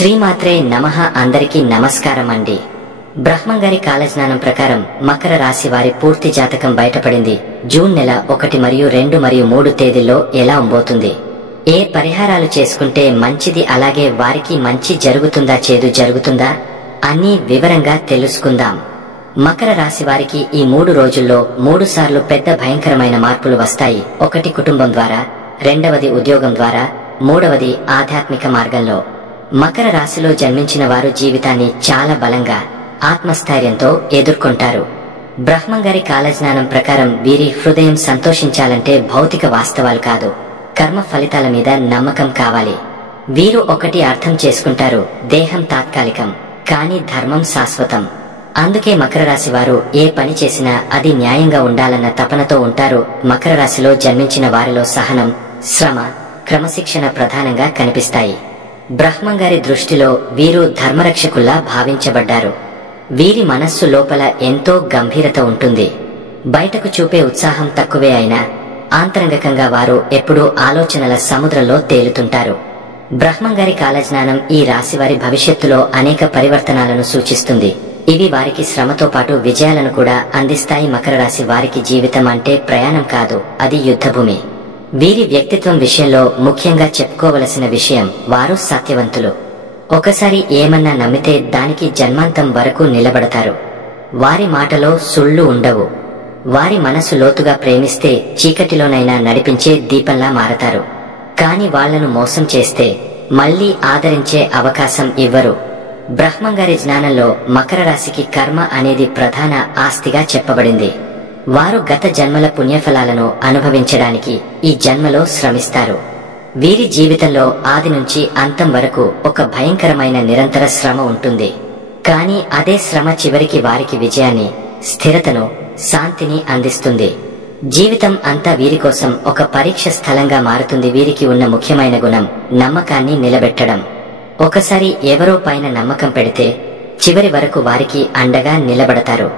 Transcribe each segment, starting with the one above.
శ్రీమాత్రే నమః. అందరికీ నమస్కారం అండి. బ్రహ్మంగారి కాలజ్ఞానం ప్రకారం మకర రాశి వారి పూర్తి జాతకం బయటపడింది. జూన్ నెల 1 మరియు 2 మరియు 3 తేదీల్లో ఎలా ఉండబోతుంది, ఏ పరిహారాలు చేసుకుంటే మంచిది, అలాగే వారికి మంచి జరుగుతుందా చేదు జరుగుతుందా అన్నీ వివరంగా తెలుసుకుందాం. మకర రాశి వారికి ఈ 3 రోజుల్లో 3 సార్లు పెద్ద భయంకరమైన మార్పులు వస్తాయి. ఒకటి కుటుంబం ద్వారా, రెండవది ఉద్యోగం ద్వారా, మూడవది ఆధ్యాత్మిక మార్గంలో. మకర రాశిలో జన్మించిన వారు జీవితాన్ని చాలా బలంగా, ఆత్మస్థైర్యంతో ఎదుర్కొంటారు. బ్రహ్మంగారి కాలజ్ఞానం ప్రకారం వీరి హృదయం సంతోషించాలంటే భౌతిక వాస్తవాలు కాదు, కర్మ ఫలితాల మీద నమ్మకం కావాలి. వీరు ఒకటి అర్థం చేసుకుంటారు, దేహం తాత్కాలికం కానీ ధర్మం శాశ్వతం. అందుకే మకర రాశి వారు ఏ పని చేసినా అది న్యాయంగా ఉండాలన్న తపనతో ఉంటారు. మకర రాశిలో జన్మించిన వారిలో సహనం, శ్రమ, క్రమశిక్షణ ప్రధానంగా కనిపిస్తాయి. బ్రహ్మంగారి దృష్టిలో వీరు ధర్మరక్షకుల్లా భావించబడ్డారు. వీరి మనస్సు లోపల ఎంతో గంభీరత ఉంటుంది. బయటకు చూపే ఉత్సాహం తక్కువే అయినా ఆంతరంగికంగా వారు ఎప్పుడూ ఆలోచనల సముద్రంలో తేలుతుంటారు. బ్రహ్మంగారి కాలజ్ఞానం ఈ రాశివారి భవిష్యత్తులో అనేక పరివర్తనాలను సూచిస్తుంది. ఇవి వారికి శ్రమతో పాటు విజయాలను కూడా అందిస్తాయి. మకర రాశి వారికి జీవితం అంటే ప్రయాణం కాదు, అది యుద్ధభూమి. వీరి వ్యక్తిత్వం విషయంలో ముఖ్యంగా చెప్పుకోవలసిన విషయం, వారు సత్యవంతులు. ఒకసారి ఏమన్నా నమ్మితే దానికి జన్మాంతం వరకు నిలబడతారు. వారి మాటలో సుళ్ళు ఉండవు. వారి మనసు లోతుగా ప్రేమిస్తే చీకటిలోనైనా నడిపించే దీపంలా మారతారు. కాని వాళ్లను మోసం చేస్తే మళ్లీ ఆదరించే అవకాశం ఇవ్వరు. బ్రహ్మంగారి జ్ఞానంలో మకర రాశికి కర్మ అనేది ప్రధాన ఆస్తిగా చెప్పబడింది. వారు గత జన్మల పుణ్యఫలాలను అనుభవించడానికి ఈ జన్మలో శ్రమిస్తారు. వీరి జీవితంలో ఆది నుంచి అంతం వరకు ఒక భయంకరమైన నిరంతర శ్రమ ఉంటుంది. కాని అదే శ్రమ చివరికి వారికి విజయాన్ని, స్థిరతను, శాంతిని అందిస్తుంది. జీవితం అంతా వీరి కోసం ఒక పరీక్ష స్థలంగా మారుతుంది. వీరికి ఉన్న ముఖ్యమైన గుణం నమ్మకాన్ని నిలబెట్టడం. ఒకసారి ఎవరో పైన నమ్మకం పెడితే చివరి వరకు వారికి అండగా నిలబడతారు.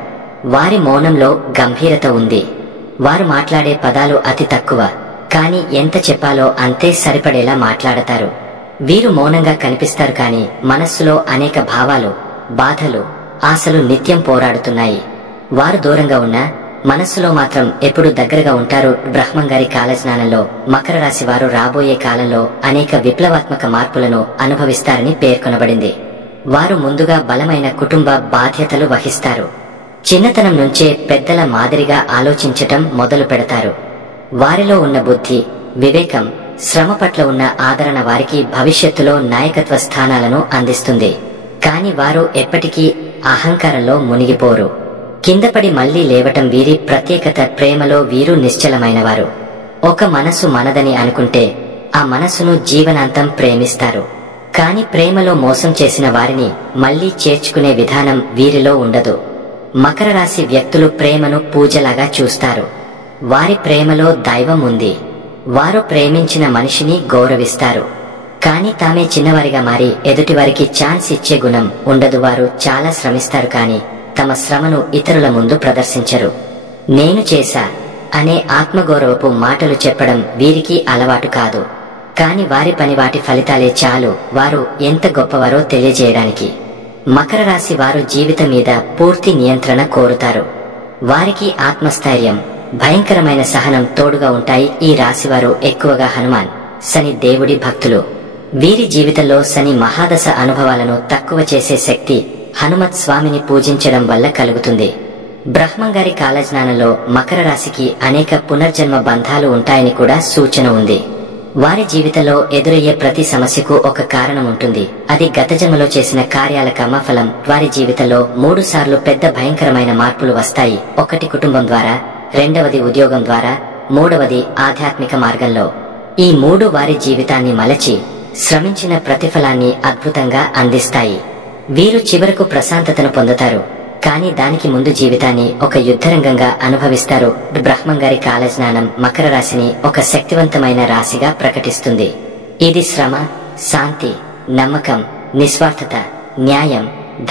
వారి మౌనంలో గంభీరత ఉంది. వారు మాట్లాడే పదాలు అతి తక్కువ, కాని ఎంత చెప్పాలో అంతే సరిపడేలా మాట్లాడతారు. వీరు మౌనంగా కనిపిస్తారు, కాని మనస్సులో అనేక భావాలు, బాధలు, ఆశలు నిత్యం పోరాడుతున్నాయి. వారు దూరంగా ఉన్నా మనస్సులో మాత్రం ఎప్పుడు దగ్గరగా ఉంటారు. బ్రహ్మంగారి కాలజ్ఞానంలో మకర రాశి వారు రాబోయే కాలంలో అనేక విప్లవాత్మక మార్పులను అనుభవిస్తారని పేర్కొనబడింది. వారు ముందుగా బలమైన కుటుంబ బాధ్యతలు వహిస్తారు. చిన్నతనం నుంచే పెద్దల మాదిరిగా ఆలోచించటం మొదలు పెడతారు. వారిలో ఉన్న బుద్ధి, వివేకం, శ్రమ పట్ల ఉన్న ఆదరణ వారికి భవిష్యత్తులో నాయకత్వ స్థానాలను అందిస్తుంది. కాని వారు ఎప్పటికీ అహంకారంలో మునిగిపోరు. కిందపడి మళ్లీ లేవటం వీరి ప్రత్యేకత. ప్రేమలో వీరు నిశ్చలమైనవారు. ఒక మనసు మనదని అనుకుంటే ఆ మనసును జీవనాంతం ప్రేమిస్తారు. కాని ప్రేమలో మోసం చేసిన వారిని మళ్లీ చేర్చుకునే విధానం వీరిలో ఉండదు. మకర రాశి వ్యక్తులు ప్రేమను పూజలాగా చూస్తారు. వారి ప్రేమలో దైవం ఉంది. వారు ప్రేమించిన మనిషిని గౌరవిస్తారు. కాని తామే చిన్నవారిగా మారి ఎదుటివారికి ఛాన్స్ ఇచ్చే గుణం ఉండదు. వారు చాలా శ్రమిస్తారు, కాని తమ శ్రమను ఇతరుల ముందు ప్రదర్శించరు. నేను చేశా అనే ఆత్మగౌరవపు మాటలు చెప్పడం వీరికి అలవాటు కాదు. కాని వారి పని, వాటి ఫలితాలే చాలు వారు ఎంత గొప్పవారో తెలియజేయడానికి. మకర రాశి వారు జీవితం మీద పూర్తి నియంత్రణ కోరుతారు. వారికి ఆత్మస్థైర్యం, భయంకరమైన సహనం తోడుగా ఉంటాయి. ఈ రాశివారు ఎక్కువగా హనుమాన్, శని దేవుడి భక్తులు. వీరి జీవితంలో శని మహాదశ అనుభవాలను తక్కువ చేసే శక్తి హనుమత్ స్వామిని పూజించడం వల్ల కలుగుతుంది. బ్రహ్మంగారి కాలజ్ఞానంలో మకర రాశికి అనేక పునర్జన్మ బంధాలు ఉంటాయని కూడా సూచన ఉంది. వారి జీవితంలో ఎదురయ్యే ప్రతి సమస్యకు ఒక కారణం ఉంటుంది. అది గత జన్మలో చేసిన కార్యాల కర్మఫలం. వారి జీవితంలో 3 సార్లు పెద్ద భయంకరమైన మార్పులు వస్తాయి. ఒకటి కుటుంబం ద్వారా, రెండవది ఉద్యోగం ద్వారా, మూడవది ఆధ్యాత్మిక మార్గంలో. ఈ 3 వారి జీవితాన్ని మలచి శ్రమించిన ప్రతిఫలాన్ని అద్భుతంగా అందిస్తాయి. వీరు చివరకు ప్రశాంతతను పొందుతారు, కాని దానికి ముందు జీవితాన్ని ఒక యుద్ధరంగంగా అనుభవిస్తారు. బ్రహ్మంగారి కాలజ్ఞానం మకర రాశిని ఒక శక్తివంతమైన రాశిగా ప్రకటిస్తుంది. ఇది శ్రమ, శాంతి, నమ్మకం, నిస్వార్థత, న్యాయం,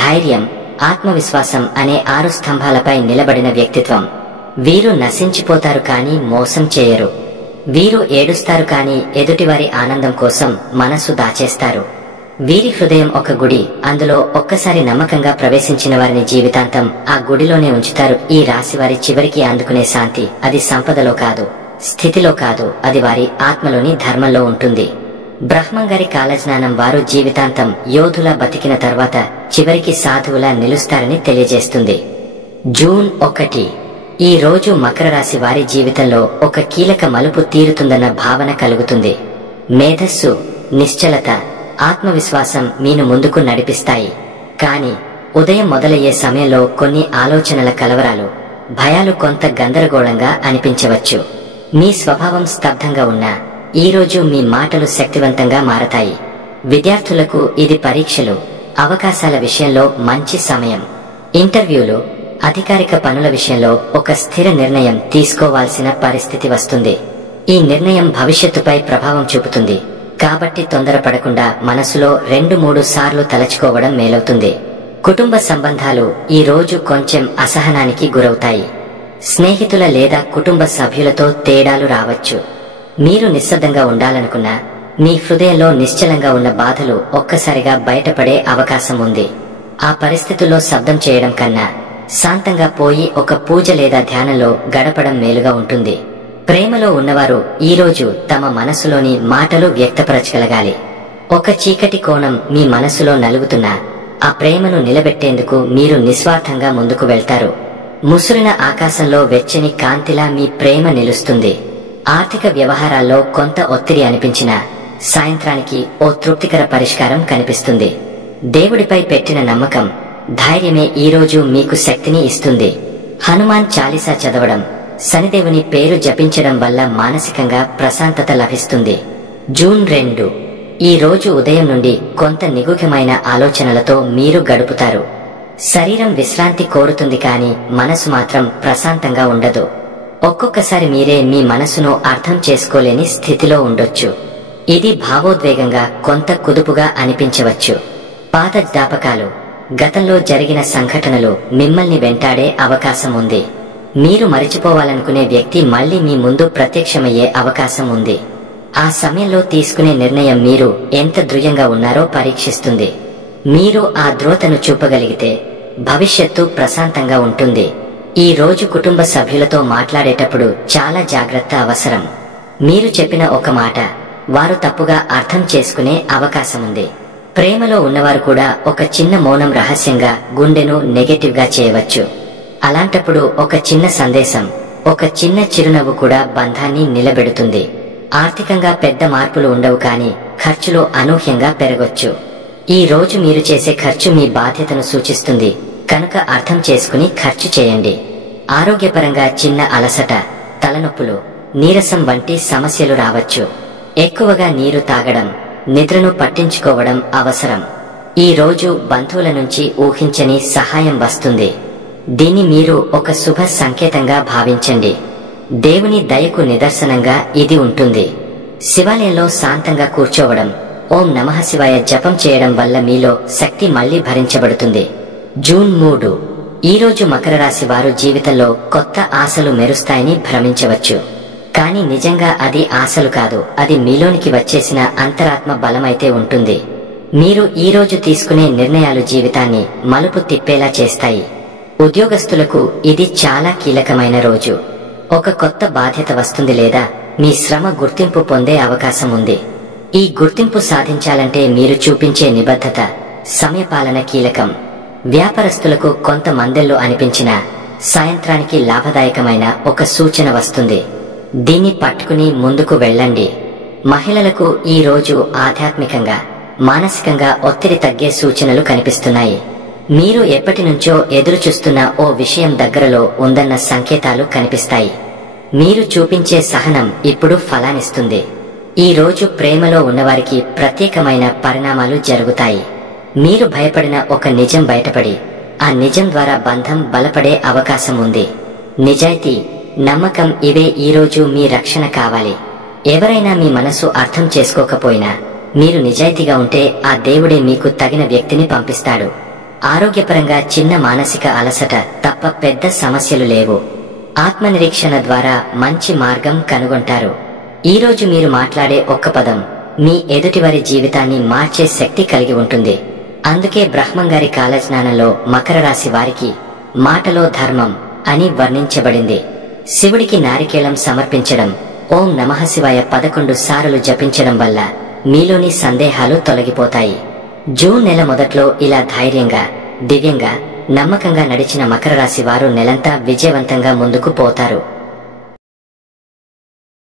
ధైర్యం, ఆత్మవిశ్వాసం అనే 6 స్తంభాలపై నిలబడిన వ్యక్తిత్వం. వీరు నశించిపోతారు, కాని మోసం చేయరు. వీరు ఏడుస్తారు, కాని ఎదుటివారి ఆనందం కోసం మనసు దాచేస్తారు. వీరి హృదయం ఒక గుడి, అందులో ఒక్కసారి నమ్మకంగా ప్రవేశించిన వారిని జీవితాంతం ఆ గుడిలోనే ఉంచుతారు. ఈ రాశివారి చివరికి అందుకునే శాంతి అది సంపదలో కాదు, స్థితిలో కాదు, అది వారి ఆత్మలోని ధర్మంలో ఉంటుంది. బ్రహ్మంగారి కాలజ్ఞానం వారు జీవితాంతం యోధులా బతికిన తర్వాత చివరికి సాధువులా నిలుస్తారని తెలియజేస్తుంది. జూన్ 1 ఈ రోజు మకర రాశి వారి జీవితంలో ఒక కీలక మలుపు తీరుతుందన్న భావన కలుగుతుంది. మేధస్సు, నిశ్చలత, ఆత్మవిశ్వాసం మీను ముందుకు నడిపిస్తాయి. కానీ ఉదయం మొదలయ్యే సమయంలో కొన్ని ఆలోచనల కలవరాలు, భయాలు కొంత గందరగోళంగా అనిపించవచ్చు. మీ స్వభావం స్తబ్దంగా ఉన్నా ఈరోజు మీ మాటలు శక్తివంతంగా మారతాయి. విద్యార్థులకు ఇది పరీక్షలు, అవకాశాల విషయంలో మంచి సమయం. ఇంటర్వ్యూలు, అధికారిక పనుల విషయంలో ఒక స్థిర నిర్ణయం తీసుకోవాల్సిన పరిస్థితి వస్తుంది. ఈ నిర్ణయం భవిష్యత్తుపై ప్రభావం చూపుతుంది. కాబట్టి తొందరపడకుండా మనసులో 2-3 సార్లు తలచుకోవడం మేలవుతుంది. కుటుంబ సంబంధాలు ఈ రోజు కొంచెం అసహనానికి గురవుతాయి. స్నేహితుల లేదా కుటుంబ సభ్యులతో తేడాలు రావచ్చు. మీరు నిశ్శబ్దంగా ఉండాలనుకున్నా మీ హృదయంలో నిశ్చలంగా ఉన్న బాధలు ఒక్కసారిగా బయటపడే అవకాశం ఉంది. ఆ పరిస్థితుల్లో శబ్దం చేయడం కన్నా శాంతంగా పోయి ఒక పూజ లేదా ధ్యానంలో గడపడం మేలుగా ఉంటుంది. ప్రేమలో ఉన్నవారు ఈరోజు తమ మనసులోని మాటలు వ్యక్తపరచగలగాలి. ఒక చీకటి కోణం మీ మనసులో నలుగుతున్నా ఆ ప్రేమను నిలబెట్టేందుకు మీరు నిస్వార్థంగా ముందుకు వెళ్తారు. ముసురిన ఆకాశంలో వెచ్చని కాంతిలా మీ ప్రేమ నిలుస్తుంది. ఆర్థిక వ్యవహారాల్లో కొంత ఒత్తిడి అనిపించినా సాయంత్రానికి ఓ తృప్తికర పరిష్కారం కనిపిస్తుంది. దేవుడిపై పెట్టిన నమ్మకం, ధైర్యమే ఈరోజు మీకు శక్తిని ఇస్తుంది. హనుమాన్ చాలీసా చదవడం, శనిదేవుని పేరు జపించడం వల్ల మానసికంగా ప్రశాంతత లభిస్తుంది. జూన్ 2 ఈ రోజు ఉదయం నుండి కొంత నిగూఢమైన ఆలోచనలతో మీరు గడుపుతారు. శరీరం విశ్రాంతి కోరుతుంది, కానీ మనసు మాత్రం ప్రశాంతంగా ఉండదు. ఒక్కొక్కసారి మీరే మీ మనసును అర్థం చేసుకోలేని స్థితిలో ఉండొచ్చు. ఇది భావోద్వేగంగా కొంత కుదుపుగా అనిపించవచ్చు. పాత జ్ఞాపకాలు, గతంలో జరిగిన సంఘటనలు మిమ్మల్ని వెంటాడే అవకాశం ఉంది. మీరు మరిచిపోవాలనుకునే వ్యక్తి మళ్లీ మీ ముందు ప్రత్యక్షమయ్యే అవకాశం ఉంది. ఆ సమయంలో తీసుకునే నిర్ణయం మీరు ఎంత దృఢంగా ఉన్నారో పరీక్షిస్తుంది. మీరు ఆ ధృతను చూపగలిగితే భవిష్యత్తు ప్రశాంతంగా ఉంటుంది. ఈ రోజు కుటుంబ సభ్యులతో మాట్లాడేటప్పుడు చాలా జాగ్రత్త అవసరం. మీరు చెప్పిన ఒక మాట వారు తప్పుగా అర్థం చేసుకునే అవకాశముంది. ప్రేమలో ఉన్నవారు కూడా ఒక చిన్న మౌనం రహస్యంగా గుండెను నెగెటివ్ గా చేయవచ్చు. అలాంటప్పుడు ఒక చిన్న సందేశం, ఒక చిన్న చిరునవ్వు కూడా బంధాన్ని నిలబెడుతుంది. ఆర్థికంగా పెద్ద మార్పులు ఉండవు, కానీ ఖర్చులు అనూహ్యంగా పెరగొచ్చు. ఈ రోజు మీరు చేసే ఖర్చు మీ బాధ్యతను సూచిస్తుంది, కనుక అర్థం చేసుకుని ఖర్చు చేయండి. ఆరోగ్యపరంగా చిన్న అలసట, తలనొప్పులు, నీరసం వంటి సమస్యలు రావచ్చు. ఎక్కువగా నీరు తాగడం, నిద్రను పట్టించుకోవడం అవసరం. ఈ రోజు బంధువుల నుంచి ఊహించని సహాయం వస్తుంది. దీన్ని మీరు ఒక శుభ సంకేతంగా భావించండి. దేవుని దయకు నిదర్శనంగా ఇది ఉంటుంది. శివాలయంలో శాంతంగా కూర్చోవడం, ఓం నమః శివాయ జపం చేయడం వల్ల మీలో శక్తి మళ్లీ భరించబడుతుంది. జూన్ 3 ఈ రోజు మకర రాశి వారు జీవితంలో కొత్త ఆశలు మెరుస్తాయని భ్రమించవచ్చు. కానీ నిజంగా అది ఆశలు కాదు, అది మీలోనికి వచ్చేసిన అంతరాత్మ బలమైతే ఉంటుంది. మీరు ఈ రోజు తీసుకునే నిర్ణయాలు జీవితాన్ని మలుపు తిప్పేలా చేస్తాయి. ఉద్యోగస్తులకు ఇది చాలా కీలకమైన రోజు. ఒక కొత్త బాధ్యత వస్తుంది లేదా మీ శ్రమ గుర్తింపు పొందే అవకాశం ఉంది. ఈ గుర్తింపు సాధించాలంటే మీరు చూపించే నిబద్ధత, సమయపాలన కీలకం. వ్యాపారస్తులకు కొంత మందెల్లో అనిపించినా సాయంత్రానికి లాభదాయకమైన ఒక సూచన వస్తుంది. దీన్ని పట్టుకుని ముందుకు వెళ్ళండి. మహిళలకు ఈ రోజు ఆధ్యాత్మికంగా, మానసికంగా ఒత్తిడి తగ్గే సూచనలు కనిపిస్తున్నాయి. మీరు ఎప్పటి నుంచో ఎదురు చూస్తున్న ఓ విషయం దగ్గరలో ఉందన్న సంకేతాలు కనిపిస్తాయి. మీరు చూపించే సహనం ఇప్పుడు ఫలానిస్తుంది. ఈ రోజు ప్రేమలో ఉన్నవారికి ప్రత్యేకమైన పరిణామాలు జరుగుతాయి. మీరు భయపడిన ఒక నిజం బయటపడి ఆ నిజం ద్వారా బంధం బలపడే అవకాశం ఉంది. నిజాయితీ, నమ్మకం ఇవే ఈరోజు మీ రక్షణ కావాలి. ఎవరైనా మీ మనసు అర్థం చేసుకోకపోయినా మీరు నిజాయితీగా ఉంటే ఆ దేవుడే మీకు తగిన వ్యక్తిని పంపిస్తాడు. ఆరోగ్యపరంగా చిన్న మానసిక అలసట తప్ప పెద్ద సమస్యలు లేవు. ఆత్మనిరీక్షణ ద్వారా మంచి మార్గం కనుగొంటారు. ఈరోజు మీరు మాట్లాడే ఒక్క పదం మీ ఎదుటివారి జీవితాన్ని మార్చే శక్తి కలిగి ఉంటుంది. అందుకే బ్రహ్మంగారి కాలజ్ఞానంలో మకర రాశి వారికి మాటలో ధర్మం అని వర్ణించబడింది. శివుడికి నారికేళం సమర్పించడం, ఓం నమః శివాయ 11 సార్లు జపించడం వల్ల మీలోని సందేహాలు తొలగిపోతాయి. జూన్ నెల మొదట్లో ఇలా ధైర్యంగా, దివ్యంగా, నమ్మకంగా నడిచిన మకర రాశి వారు నెలంతా విజయవంతంగా ముందుకు పోతారు.